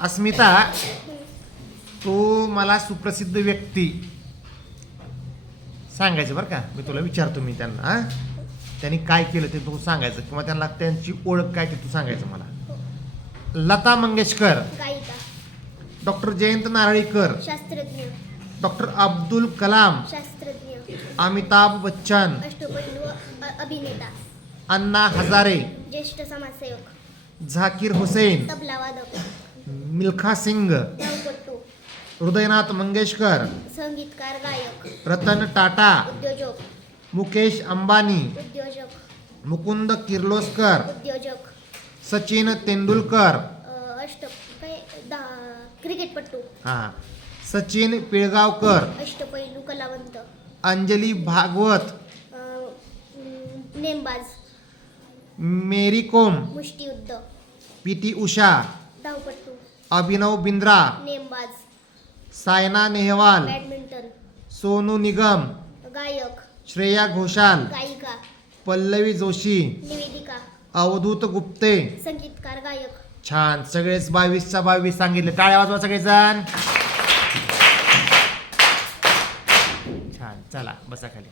अस्मिता, तू मला सुप्रसिद्ध व्यक्ती सांगायचं बरं का. मी तुला विचारतो मी त्यांना, हां त्यांनी काय केलं ते तू सांगायचं, किंवा त्यांना त्यांची ओळख काय ते तू सांगायचं मला. लता मंगेशकर, गायिका. डॉक्टर जयंत नारळीकर, शास्त्रज्ञ. डॉक्टर अब्दुल कलाम, शास्त्रज्ञ. अमिताभ बच्चन, अष्टपैलू अभिनेता. अण्णा हजारे, ज्येष्ठ समाजसेवक. झाकीर हुसेन, तबला वादक. मिल्खा सिंग, धावपटू. हृदयनाथ मंगेशकर, संगीतकार, गायक. रतन टाटा, उद्योजक. मुकेश अंबानी, उद्योजक. मुकुंद किर्लोस्कर, उद्योजक. सचिन तेंडुलकर, क्रिकेटपटू. हां सचिन पिळगावकर, अष्टपैलू कलावंत. अंजली भागवत, नेमबाज. मेरी कोम, मुष्टियुद्ध. पीटी उषा, धावपटू. अभिनव बिंद्रा, नेमबाज. सायना नेहवाल, बॅडमिंटन. सोनू निगम, गायक. श्रेया घोषाल, गायिका. पल्लवी जोशी, निवेदिका. अवधूत गुप्ते. संगीतकार, गायक. छान, सगळेच 22च्या 22 सांगितले. टाळ्या वाजवा सगळेजण. छान, चला बसा खाली.